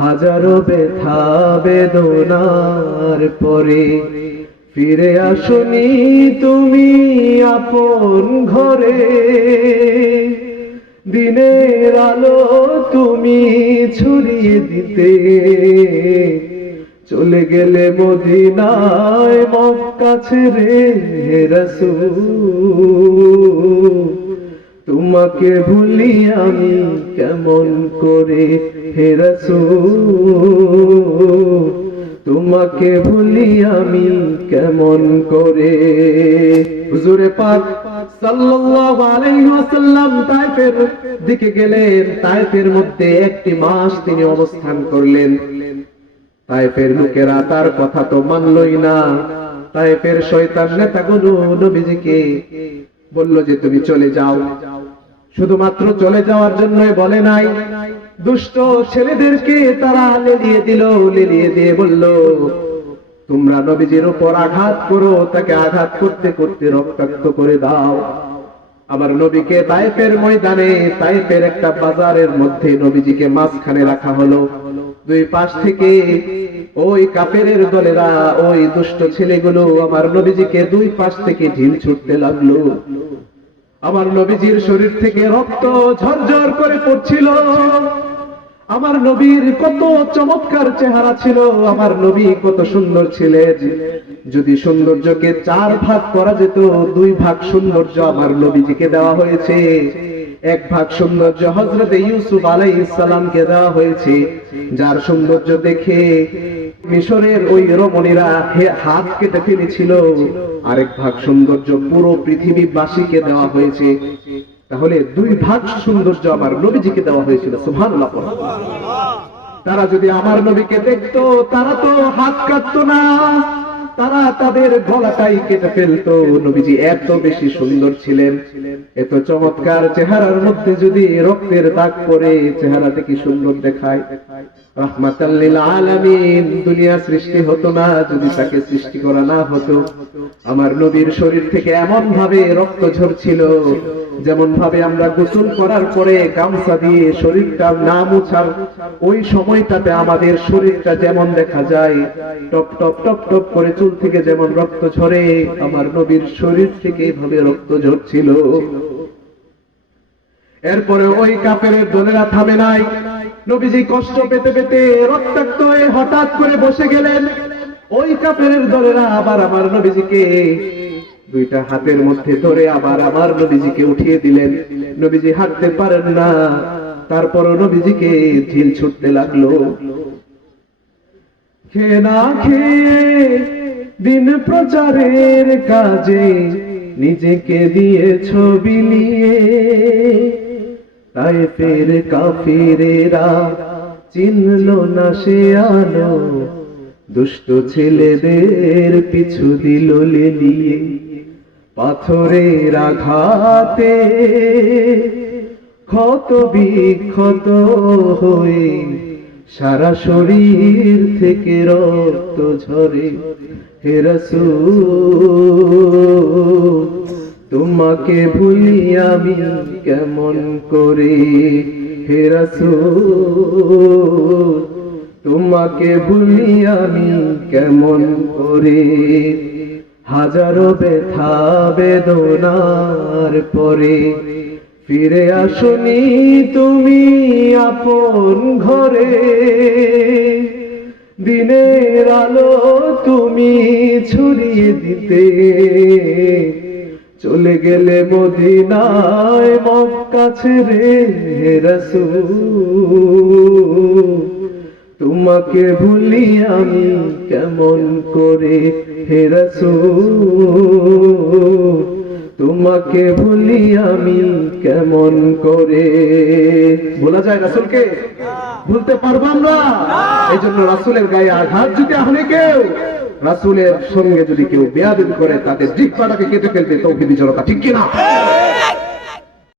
হাজারো ব্যথা বেদনার পরে ফিরে আসনি তুমি আপন ঘরে। দিনের আলো তুমি ছড়িয়ে দিতে চলে গেলে মদিনায় মক্কা ছেড়ে রাসূল। তোমাকে ভুলি আমি কেমন করে হে রাসূল, তোমাকে ভুলি আমি কেমন করে। হুজুরে পাক সাল্লাল্লাহু আলাইহি ওয়াসাল্লাম তায়েফের দিকে গেলেন। তায়েফের মধ্যে একটি মাস তিনি অবস্থান করলেন। তায়েফের লোকেরা তার কথা তো মানলই না। তায়েফের শয়তান নেতাগুলো নবীজিকে বলল যে তুমি চলে যাও। শুধুমাত্র চলে যাওয়ার জন্যই বলে নাই, দুষ্ট ছেলেদেরকে তারা লেলিয়ে দিল। লেলিয়ে দিয়ে বলল তোমরা নবীজির উপর আঘাত করো, তাকে আঘাত করতে করতে রক্তাক্ত করে দাও। আবার নবীকে তায়েফের ময়দানে, তায়েফের একটা বাজারের মধ্যে নবীজিকে মাঝখানে রাখা হলো। দুই পাশ থেকে ওই কাফেরের দলেরা, ওই দুষ্ট ছেলেগুলো আমার নবীজিকে দুই পাশ থেকে ঢিল ছুটতে লাগলো। আমার নবীজির শরীর থেকে রক্ত ঝরঝর করে পড়ছিল। আমার নবীর কত চমৎকার চেহারা ছিল, আমার নবী কত সুন্দর ছিলেন। যদি সৌন্দর্যকে 4 ভাগ করা যেত, 2 ভাগ সৌন্দর্য আমার নবীজিকে দেওয়া হয়েছে, 1 ভাগ সৌন্দর্য হযরত ইউসুফ আলাইহিস সালামকে দেওয়া হয়েছে, যার সৌন্দর্য দেখে মিশরের ওই রমণীরা হাত কেটে ফেলেছিল। আরেক ভাগ সৌন্দর্য পুরো পৃথিবীবাসীকে দেওয়া হয়েছে। তাহলে 2 ভাগ সৌন্দর্য আমার নবীজিকে দেওয়া হয়েছিল। সুবহানাল্লাহ। তারা যদি আমার নবীকে দেখতো, তারা তো হাত কাটতো না, তারা তাদের গলাটাই কেটে ফেলতো। নবীজি এত বেশি সুন্দর ছিলেন, এত চমৎকার চেহারার মধ্যে যদি রক্তের দাগ পড়ে, চেহারাটা কি সুন্দর দেখায়। রাহমাতাল লিল আলামিন। দুনিয়া সৃষ্টি হতো না যদি তাকে সৃষ্টি করা না হতো। আমার নবীর শরীর থেকে এমন ভাবে রক্ত ঝরছিল, যেমন ভাবে আমরা গোসল করার পরে গামছা দিয়ে শরীরটা না মুছার ওই সময়টাতে আমাদের শরীরটা যেমন দেখা যায়, টপ টপ টপ টপ করে চুল থেকে যেমন রক্ত ঝরে, আমার নবীর শরীর থেকে এইভাবে রক্ত ঝরছিল। এরপরে ওই কাফেরের দলেরা থামে নাই। নবীজি কষ্ট পেতে পেতে রক্তাক্ত হয়ে হঠাৎ করে বসে গেলেন। ওই কাফেরের দলেরা আবার আমার নবীজিকে 2টা হাতের মধ্যে ধরে আবার আমার নবীজিকে উঠিয়ে দিলেন। নবীজি হাঁটতে পারেন না, তারপরও নবীজিকে ঢিল ছুটতে লাগলো। খেয়ে না খেয়ে দিন প্রচারের কাজে নিজেকে দিয়েছ বিলিয়ে, তায়েফের কাফিরেরা চিনল না সে আলো, দুষ্ট ছেলেদের পিছু দিল লেলিয়ে। পাথরের আঘাতে ক্ষত বিক্ষত হয়ে সারা শরীর থেকে রক্ত ঝরে। হে রাসূল, তোমাকে ভুলি আমি কেমন করে। হে রাসূল, তোমাকে ভুলি আমি কেমন করে। হাজারো ব্যথা বেদনার পরে ফিরে আসনি তুমি আপন ঘরে। দিনের আলো তুমি ছড়িয়ে দিতে চলে গেলে মদিনায় মক্কা ছেড়ে রাসূল। তোমাকে ভুলি আমি কেমন করে হে রাসূল, তোমাকে ভুলি আমি কেমন করে। ভোলা যায় রাসূলকে? ভুলতে পারবো আমরা? এই জন্য রাসূলের গায়ে আঘাত যদি আহলে কেউ, রাসূলের সঙ্গে যদি কেউ বেয়াদবি করে, তাদের জিহ্বাটাকে কেটে ফেলতে তৌহিদি জনতা, ঠিক কিনা?